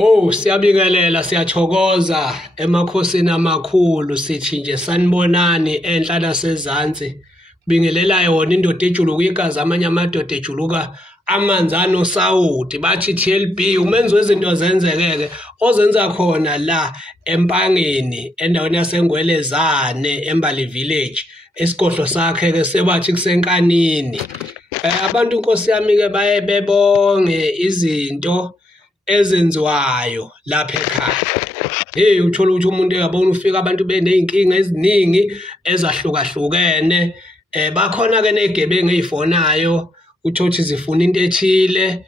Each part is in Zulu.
Oh, siyabingelela, siyathokoza emakhosini amakhulu sithi nje sanibonani enhla nasezantsi. Bingelela yona indoda ejuluka igazi amanye amadoda ejuluka amanzana osawoti bathi TLB umenzi wezinto zenzekeke ozenza khona la empangeni endaweni yaseNgwelezane eMbali village esigodlo sakhe ke sebathi kusenkanini. Abantu inkosi yami ke baye bebonge izinto ezenziwayo lapha ekhaya. Uthola ukuthi umuntu uyabona ufika abantu beney'nkinga eziningi ezahlukahlukene. Bakhona ke nezigebengu ey'fonayo uthola ukuthi zifuna into ethile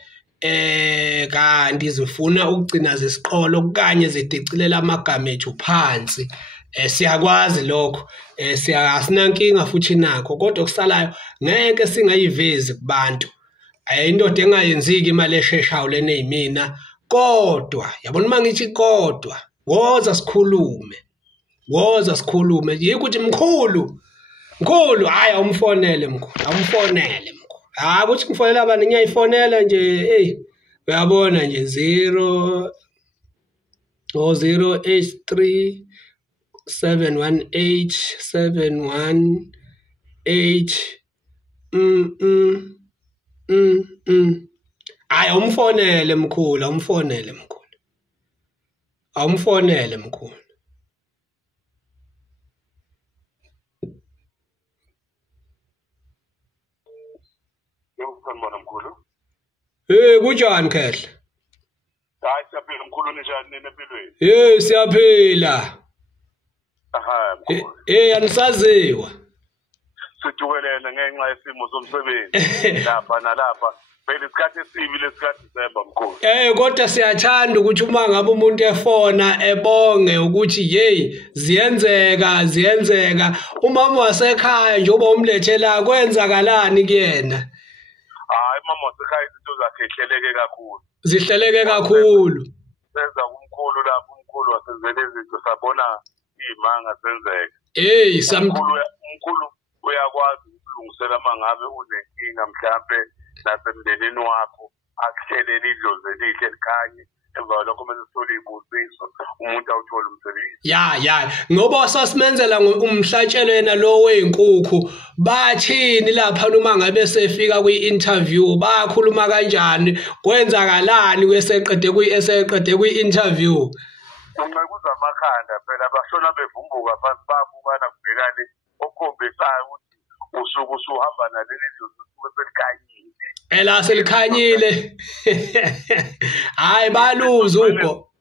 kanti zifuna ukugcina zesiqholo kanye zidicilela amagama ethu phansi. Siyakwazi lokho. Asinankinga futhi nakho kodwa kusalayo ngeke singayivezi kubantu. Indoda engayenziki imali esheshayo lena eyimina kodwa yabona uma ngithi kodwa woza sikhulume yiko ukuthi mkhulu hayi awumfonele mkhulu ukuthi ngifonela abantu ngiyayifonela nje uyabona nje 083 718 718 hayi awumfonele mkhulu kunjani Khehle? Hayi siyaphila mkhulu njani empilweni? Siyaphila. Aha mkhulu. Anisaziwa. Sithukelele ngenxa yesimo somsebenzi lapha nalapha. Phela isikhathi esibi lesikhathi December mkhulu. Kodwa siyathanda ukuthi uma ngabe umuntu efona ebonge ukuthi ziyenzeka umama wasekhaya njengoba umlethela kwenzakalani kuyena. Hayi mama wasekhaya izinto zakhe zihleleke kakhulu. Senza umkhulu lapho umkhulu wasenzele izinto sabona imanga senzeka. Umkhulu uyakwazi ukulungisela mangabe unenkinga mhlambe nasemndenini wakho akuhlelele idlozi elihle likhanye emva lokho mase sithola izibusiso umuntu awuthola umsebenzi. Ngoba sasimenzela umhlatshelo yena lo weinkukhu bathini lapha noma ngabe sefika kwi-interview bakhuluma kanjani kwenzakalani kweseqede kwi-interview. Ungakuza amakhanda phela bashona bevumbuka phansi babukana kubhekane okhombisayo ukuthi usuku usuhamba naleli dlozi selikhanyile. Ela selikhanyile. Hayi baluza ugo.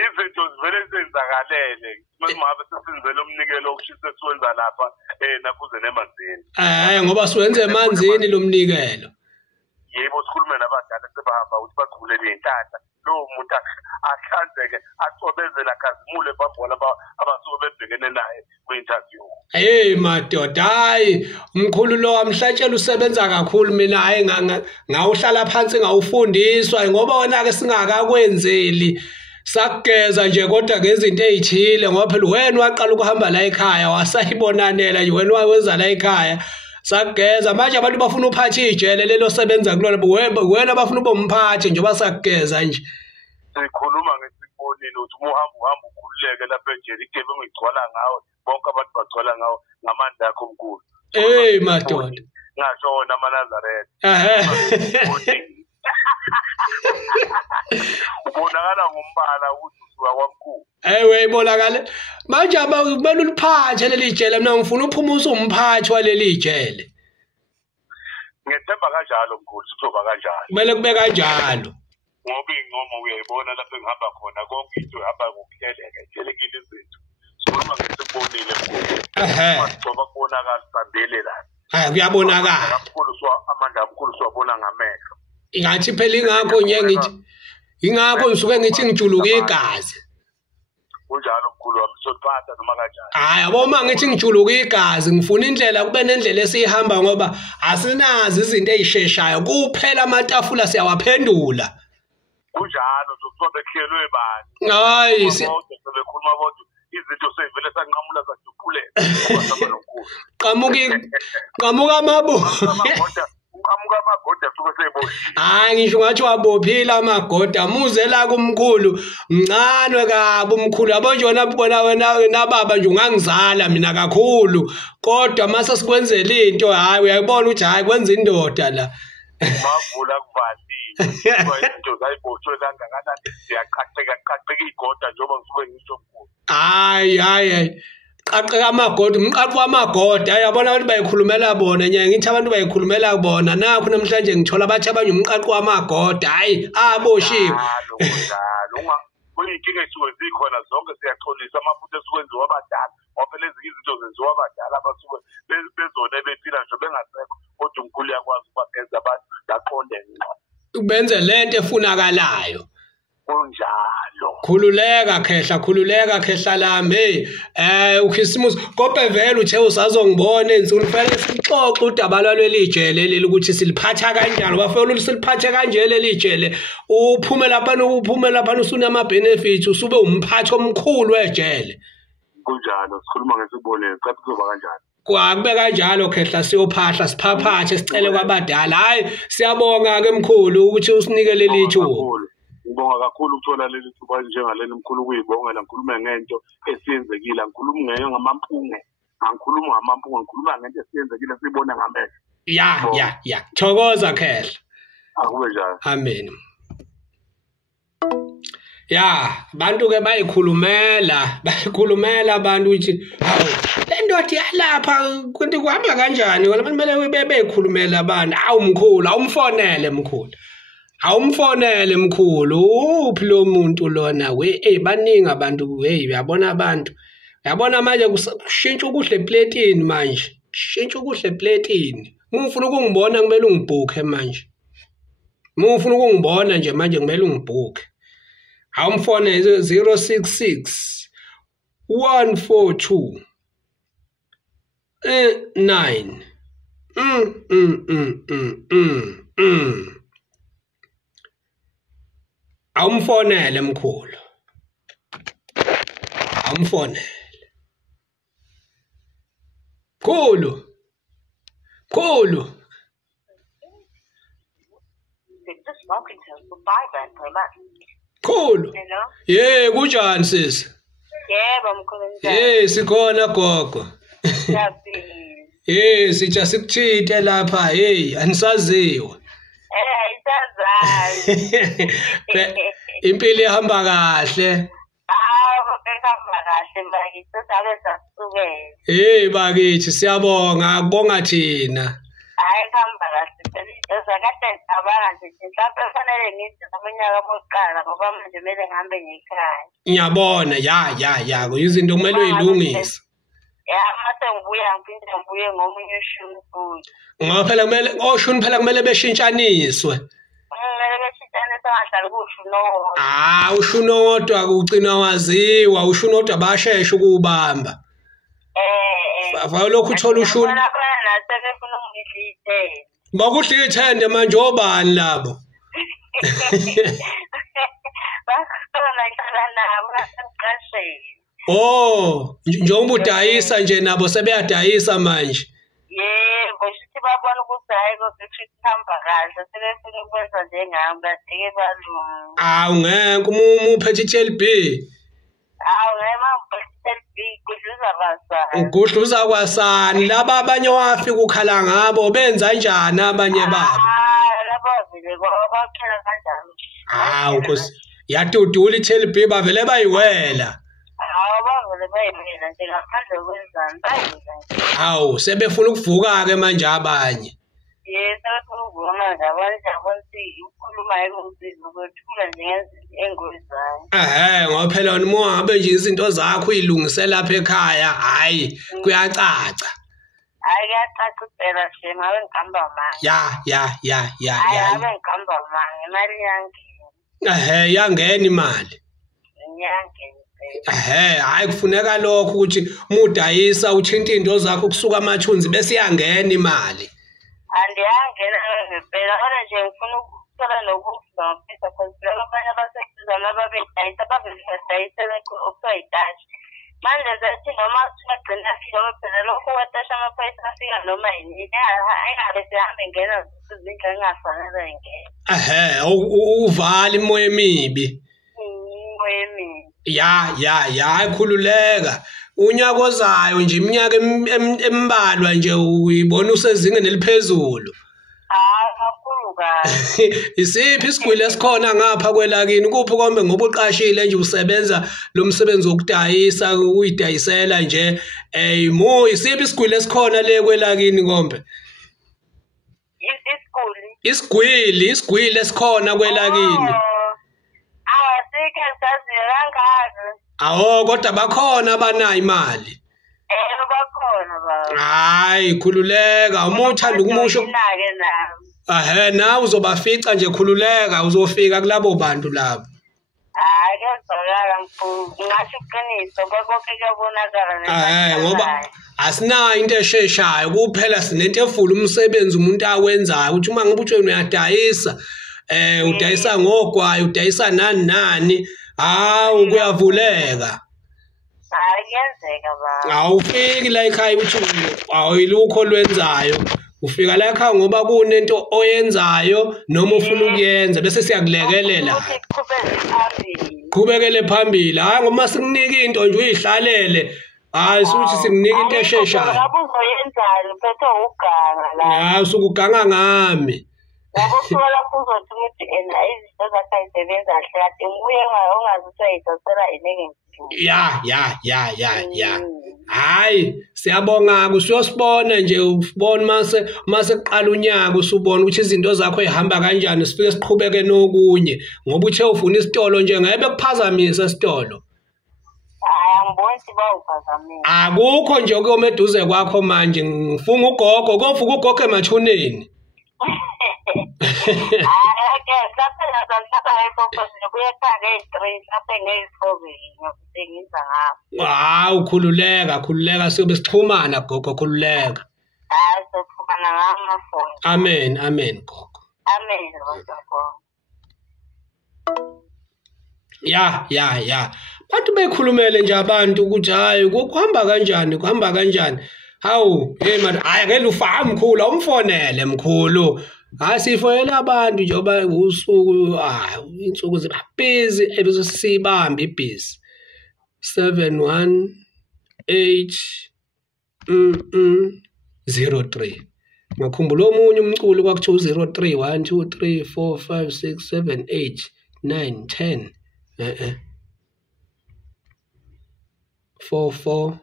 Izinto zivele senzakalele. Masimabe sesenzele umnikelo okushisa siwenza lapha nakuze nemanzini. Ngoba siwenze emanzini lo mnikelo. Yebo sikhulume nabadala sebahamba ukuthi baqhubulele izinhlahla. Lo muntu ahlanzeke acobezela khazimule babona abasuke bebhekene naye kwi-interview. Madoda hayi umkhulu lo wamhlatshela usebenza kakhulu mina hayi ngawuhlala phansi ngawufundiswa ngoba wona ke singakakwenzeli sakugeza nje kodwa ngezinto ezithile ngoba phela wena waqala ukuhamba la ekhaya wasayibonanela nje wena wawenza la ekhaya sakugeza manje abantu bafuna uphatha ijele lelo sebenza kulona wena bafuna ube umphathi nje basakugeza nje. Sikhuluma ngesibonile ukuthi uhamba ukhululeke lapha ejele igebengu igcwala ngawe bonke abantu bagcwala ngawe ngamandla akho omkhulu. Madoda ngasho wona amaNazaretha. Ubonakala ngombala ukuthi usuka kwamkhulu. Uyayibonakala manje kumele uliphathe leli jele mina ngifuna uphuma usumphathi waleli jele. Ngethemba kanjalo mkhulu sithoba kanjalo. Kumele kube kanjalo. Ngoba ingoma uyayibona lapho engihamba khona konke into ihamba ngokuhleleka ihlelekile izinto. Sikhuluma ngesibonile mkhulu. Ngoba kubonakala sandele la. Kuyabonakala. Amandla omkhulu siwabona ngamehlo. Ingathi phela ingakho ngisuke ngithi ngijuluka igazi. Kunjalo mkhulu wami sothatha noma kanjani. Yabo uma ngithi ngijuluka igazi ngifuna indlela kube nendlela esihamba ngoba asinazi izinto ezisheshayo kuphela amatafula siyawaphendula. Kunjalo sokuthi behlelwe bani. Hayi sebekhuluma bodwa izinto sevele sanqamula sajuphule ngoba sama nomkhulu. Qamuka amabo. Amuka amagoda suke seyiboshiwe. Hayi ngisho ngathi wabophila amagoda muze la kumkhulu mncane kabi umkhulu yabo njona bona wena nababa nje ungangizala mina kakhulu kodwa mase sikwenzela into hayi uyayibona ukuthi hayi kwenza indoda la. Mavula kuvalile ngoba izinto zayiboshwe kangakanani siyaqhaqeka igoda njengoba ngisuke ngisho mkhulu. Hayi qaqeka amagoda umqaqo wamagoda yabona abantu bayikhulumela bona ngithi abantu bayikhulumela kubona nakho namhlanje ngithola abathi abanye umqaqo wamagoda hayi aboshiwe. Kuyinkinga esuke zikhona zonke siyaxolisa amaphutha esuke enziwa abadala ngoba phela ezinye izinto zenziwa abadala abasuke bezona bephila nje bengasekho kodwa umkhulu yakwazi ukubageza abantu baqonde ngqo ubenze lento efunakalayo kunjalo. Khululeka khehla lami uKhisimusi kope vele uthe usazongibona enzulu fanele sixoxe udaba lwelijele leli ukuthi siliphatha kanjani bafela siliphathe kanje leli jele uphume lapha usunama benefits usube umphathi omkhulu wejele kunjalo sikhuluma ngesibonelo cha kuzoba kanjani. Kwakube kanjalo khehla siyophahla siphaphathe sicele kwabadala hayi siyabonga ke mkhulu ukuthi usinike leli thuba. Ngibonga kakhulu ukuthola leli thuba njengaleli mkhulu kuyibongela ngikhuluma ngento esiyenzekile ngikhuluma ngamampunge angikhuluma ngamampunge ngikhuluma ngento esiyenzekile sibona ngamehlo. Ya thokoza khehla akube njalo. Amen. Ya abantu ke bayikhulumela abantu ukuthi hawu le ndoda yalapha konke kuhamba kanjani wala kumele beyikhulumela abantu awu mkhulu awumfonele mkhulu uphi lo muntu lona baningi abantu uyabona abantu uyabona manje kushintsha ukudla eplatini manje mufuna ukungibona kumele ungibhuke manje mufuna ukungibona nje manje kumele ungibhuke awumfone 066 142 9 awumfonele mkhulu khulu khulu kunjani sisi? Yebo mkhulu. Sikhona gogo. Sija sikuthinte lapha anisaziwa. Isazazi. Impilo ihamba kahle. Ihamba kahle bakithi sabe sasukela. Bakithi siyabonga kubonga thina. Ihamba kahle. Ezakade abanga nje mhlawumbe kufanele ngithi naminyaka oqala ngoba manje kumele ngihambe ngekhaya. Ngiyabona ya izinto kumele uyilungise. Mase ngibuye ngomunye ushuni futhi. Ngoba phela kumele oshuni phela kumele beshintshaniswe. Kumele beshintshaniswe angahlali kushuni owodwa. Ushuni owodwa kugcina waziwa ushuni owodwa basheshe ukubamba. Lokhu uthola ushuni. Nasebefuna ungidlithele. Bakudlithende manje obani labo? Bakhona ngihlala nabo ngasemqasheni. Njengoba udayisa nje nabo sebeyadayisa manje. Yebo, sithi babona ukuthi hayi ukuthi kuhamba kahle sebefuna ukwenza njengami kadike balunga. Ngeke uphethe TLB. Ugudluza kwasani laba abanye wafika ukhala ngabo benza njani abanye babo? Laba vele bakhela kanjani. Nkosi yadudula iTLB bavele bayiwela. Bavele bayiwela nje ngaphandle kwenzani bayiwela. Sebefuna ukuvuka ke manje abanye. Sebefuna ukuvuka manje abantu ukhuluma ukuthi ukuthula nje engozani. Ngoba phela wena uma ngabe nje izinto zakho uyilungise lapha ekhaya hayi kuyacaca. Kuyacaca phela nje ngabe ngihamba manje. Ya. Ngabe ngihamba manje imali yangi. Yangena imali. Hayi kufuneka lokho ukuthi mudayisa uthinta into zakho kusuka amathunzi bese iyangena imali. Andiyangena ngempela kodwa nje ngifuna ukuthola nokudla ngaphetha khona abanye abasebenzisa nababedayisa bavele badayisela okuthiwa itashi manje sethi noma singagcina silo phela lokho wetesha amaphoyisa afika noma yini ayingabe sihambe ngena izindlu engafanele ngene uvala imoya emibi khululeka unyaka ozayo nje iminyaka embalwa nje uyibona usezingeni eliphezulu isiphi isigwili esikhona ngapha kwelakini kuphi kombe ngoba uqashile nje usebenza lo msebenzi wokudayisa uyidayisela nje isiphi isigwili esikhona le kwelakini kombe isigwili esikhona kwelakini kodwa bakhona abanayo imali bakhona baba hayi khululeka uma uthanda ukumusho nawe uzobafica nje khululeka uzofika kulabo bantu labo kuyazwakala mkhulu ngasho iqiniso konke kuyabonakala ngoba asinayo into esheshayo kuphela sinento efula umsebenzi umuntu awenzayo ukuthi uma ngibe utshweni uyadayisa udayisa ngogwayi udayisa nani kuyavuleka kuyenzeka baba awufiki la ekhaya ukuthi awuyilukho olwenzayo ufika la ekhaya ngoba kunento oyenzayo noma ufuna ukuyenza bese siyakulekelela qhubekele phambili ngoma sikunika into nje uyihlalele suthi sikunika into esheshayo uzoyenzayo uphethe uganga la usukuganga ngami Ngakuthola kuzothi ukuthi izinto zakhe ayisebenza kahle kade nguye ongazi ukuthi ayidosela ya hayi siyabonga usiyosibona nje ubona mase kuqala unyaka usubona ukuthi izinto zakho zihamba kanjani sifike siqhubeke nokunye ngoba uthe ufuna isitolo nje ngeke bekuphazamisa isitolo angiboni ukuthi bawuphazamisa akukho nje okuyoma eduze kwakho manje ngifunga ugogo kofuka ugogo emathuneni khululeka siyobe sixhumana gogo khululeka amen gogo ya bantu bekhulumele nje abantu ukuthi hayi kuhamba kanjani hawu man ngeke ufaka mkhulu awumfonele mkhulu sifonela abantu njengoba usuku insuku ziba busy ebese sibamba ibhizi 718 ngakhumbula omunye umculo kwakuthiwa 03 1 2 3 4 5 6 7 8 9 10 4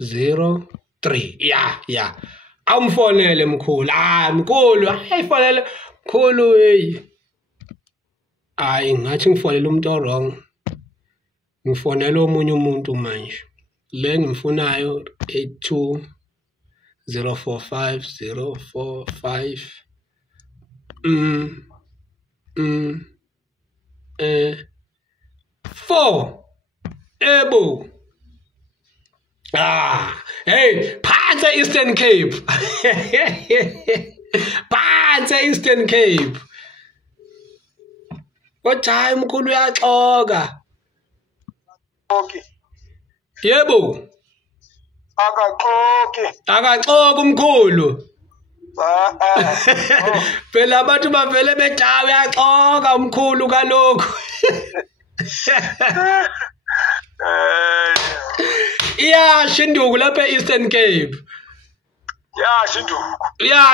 0 3 ya awumfonele mkhulu mkhulu ayifonele mkhulu ngathi ngifonele umuntu wrong ngifonele omunye umuntu manje le ngimfunayo 82 045 045 4 ebo phansi Eastern Cape Eastern Cape kodwa mkhulu uyaxoka yebo akaxoki umkhulu phela abantu bavele bedawe uyaxoka umkhulu kalokho shinduku lapha Eastern Cape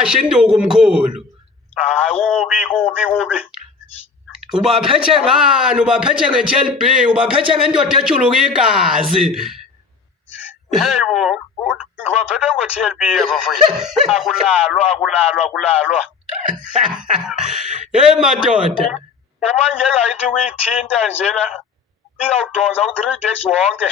shinduku mkhulu kubi ubaphethe ngani ubaphethe nge-TLB ubaphethe ngendoda ejuluka igazi ngibaphethe ngo-TLB akulalwa madoda uma ngeke kuyithinta njena izawudonsa u-3 days wonke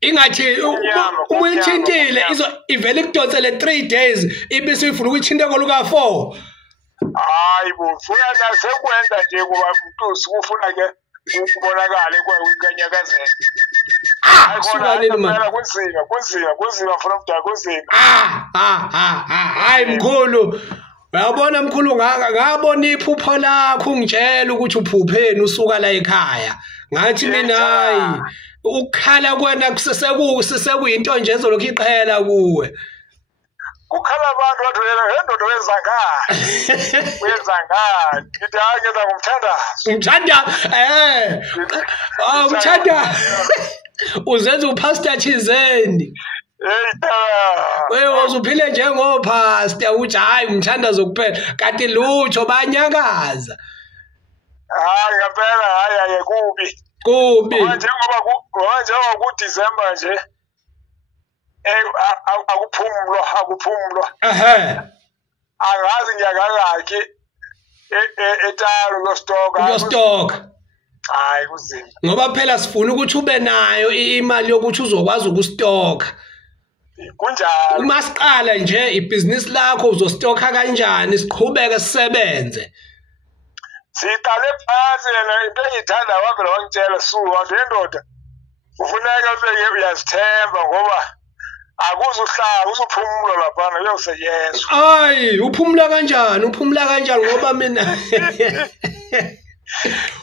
ingathi uma uyithintile ivele ikudonsele 3 days ibese uyifuna ukuyithinta koluka-4 hayi bo sekwenza nje kuba mntusi kufuna ke kubonakale kanyakazela kunzima from mdala kunzima hayi mkhulu uyabona mkhulu ngabona iphupho lakho ungitshela ukuthi uphupheni usuka la ekhaya ngathi mina hayi ukukhala kwena kusesekuyinto nje ezolokhu iqhela kuwe. Kukhala abantu bathwele ngendodo wenzangani. Wenzangani. Ngithi hayi ngeza ngumthanda. Umthanda. Uzenza upastor thizeni. Wewe uzuphile njengopastor uthi hayi umthandazo kuphela kanti lutho banyakaza. Hayi ngempela hayi kubi. Njengoba ku-December nje akuphumulwa. Angazi ngiyakangaki etalo kuyostoka. Hayi kuzima. Ngoba phela sifuna ukuthi ube nayo imali yokuthi uzokwazi ukustoka. Kunjalo. Uma siqala nje ibhizinisi lakho uzostoka kanjani siqhubeke sisebenze. Siqale phansi yena into engithanda wapha wangitshela wathi ndoda ufuneka ube uyazithemba ngoba akuzuhlala uzuphumula lapha uyosetyenzwa. Hayi uphumula kanjani ngoba mina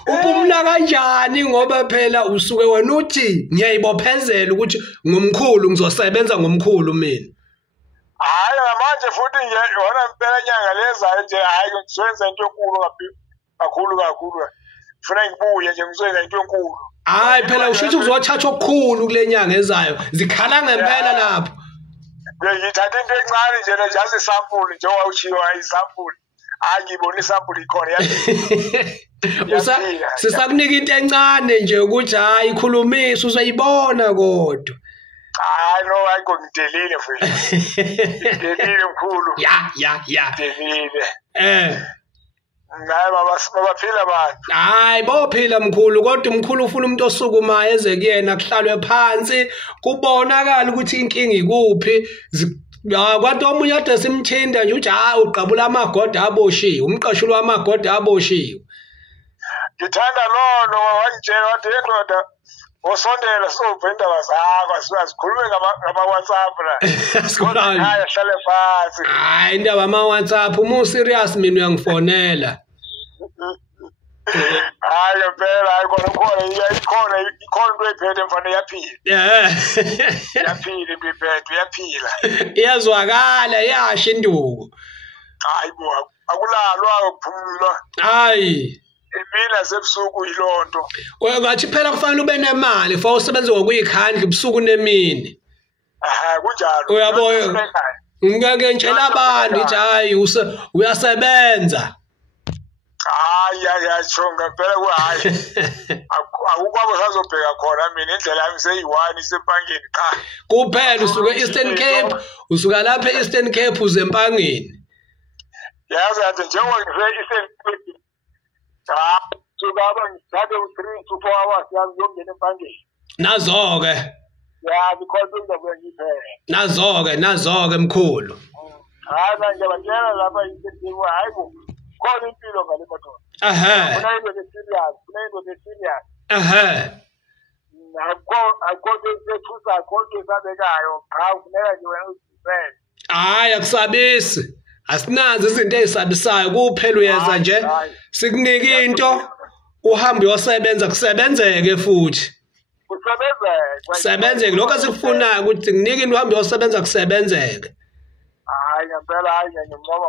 uphumula kanjani ngoba phela usuke wena uthi ngiyayibophezela ukuthi ngomkhulu ngizosebenza ngomkhulu mina. Hayi manje futhi nje wona impela nyanga lezayo nje hayi ngizoyenza into enkulu kakhulu. Ufuna ngibuye nje ngizoyenza into enkulu. Hayi phela usho ukuthi uzothatha okukhulu kule nyanga ezayo. Zikhala ngempela lapho. Ngithatha into encane nje just isampuli nje wawuchiwa isampuli. Hayi ngibona isampuli ikhona sisakunika into encane nje ukuthi hayi ikhulumisa uzayibona kodwa. Hayi no ayikho ngidelile mfowethu. Ngidelile mkhulu. Ya. Ngidelile. Ngaye baphila abantu. Hayi bophila mkhulu kodwa umkhulu ufuna umuntu osukumayo eze kuyena kuhlalwe phansi kubonakala ukuthi inkinga ikuphi. Kwathi omunye ade simthinda nje uthi hayi uqabula amagoda aboshiwe umqashuli wamagoda aboshiwe. Ngithanda lono wangitshela wathi ndoda osondela sizobheka indaba zakho sikhulume ngama WhatsApp la. Sikhuluma. Hayi hlale phansi. Hayi indaba ama WhatsApp uma serious mina uyangifonela. Hayi phela hayi ikhona into ephethe mfana yaphila. Yaphila imphethe yaphila. Iyazwakala iyasha induku. Hayi bo akulalwa ukuphumula. Hayi impila sebusuku ilonto. Ngathi phela kufanele ube nemali for usebenze ngokuyikhandla ubusuku nemini. Kunjalo. Uyabona ngeke ngitshela abantu ukuthi hayi uyasebenza. Hayi chonga phela kuhayi. Akukwabo sazobheka khona mina indlela yami seyi1 isempangeni cha. Kuphela usuke Eastern Cape usuka lapha eEastern Cape uze empangeni. Yazi ade njengoba ngize Eastern Cape. Sukaba ngithathe u3 to 4 hours yami yongena empangeni. Nazo-ke. Ya because ngizobuya ngiphele. Nazo-ke mkhulu. Hayi manje batshela lapha into hayi bo. Khona impilo ngale moto. Kuna into serious. Akho sethusa konke sabekayo. Kufuneka nje wena uzifele. Hayi akusabisi. Asinazi izinto ezisabisayo kuphela uyeza nje sikunika into uhambe uyosebenza kusebenzeke futhi. Kusebenzeke lokho esikufunayo ukuthi nginika into uhambe uyosebenza kusebenzeke. Hayi ngempela hayi ngiyamncoma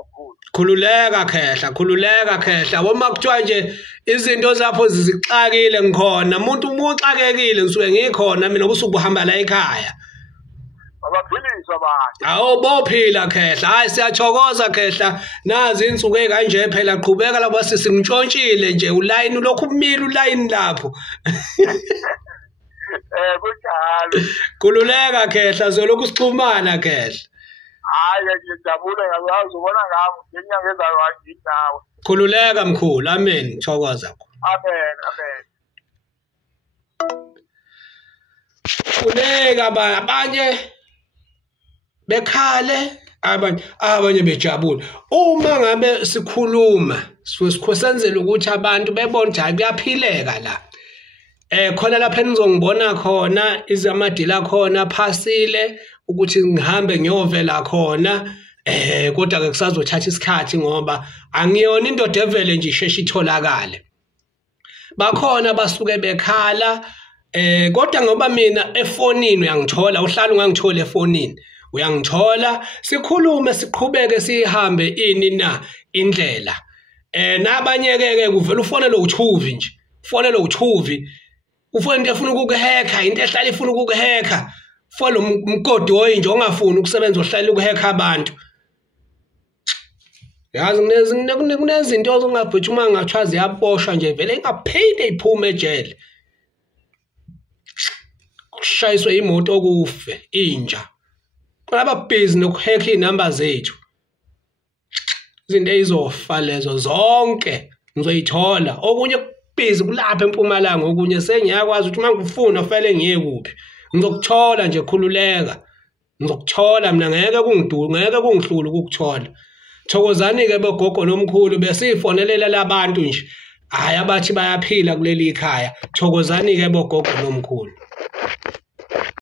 mkhulu. Khululeka khehla woma kuthiwa nje izinto zapho zizixakile ngikhona umuntu umuxakekile ngisuke ngikhona mina ubusuku uhamba la ekhaya. Abaphilisa abantu. Awu bophila khehla hayi siyathokoza khehla nazi insuku ekanje phela qhubeka lapho sisingitshontshile nje ulayini lokhu umile ulayini lapho. Kunjalo. Khululeka khehla zolokhu sixhumana khehla. Hayi ngijabule ngazi ubona ngami ngenyanga ezayo anginawe. Khululeka mkhulu amen ngithokoza. Amen. Kuleka abanye bekhale abanye bejabula uma ngabe sikhuluma sikhosenzela ukuthi abantu bebone ukuthi kuyaphileka la khona lapha enizongibona khona izamadila khona phasile ukuthi ngihambe ngiyovela khona kodwa ke kusazothatha isikhathi ngoba angiyona indoda evele nje isheshe itholakale bakhona basuke bekhala Kodwa ngoba mina efonini uyangithola, uhlala ungangithola efonini, uyangithola sikhulume siqhubeke sihambe ini na indlela. Nabanye-ke kuvela ufonelwe uThuvi nje, ufonelwe uThuvi, ufona into efuna ukukuhekha, into ehlala ifuna ukukuhekha, folo mgodi oyinje ongafuni ukusebenza ohlala ukuhekha abantu. Yazi kunezinto ongabhuthi uma ngathiwa ziyaboshwa nje vele ingaphinde iphume ejele. Kushayiswe imoto okufe inja. Kulaba busy nokuhekha inamba zethu. Izinto ezizofa lezo zonke ngizoyithola. Okunye busy kulapha eMpumalanga, okunye sengiyakwazi ukuthi mangifuna fanele ngiye kuphi. Ngizokuthola nje khululeka. Ngizokuthola mina ngeke kungihlule ukukuthola. Thokozani-ke bogogo nomkhulu besifonelela labantu nje. Hayi abathi bayaphila kuleli ikhaya. Thokozani-ke bogogo nomkhulu.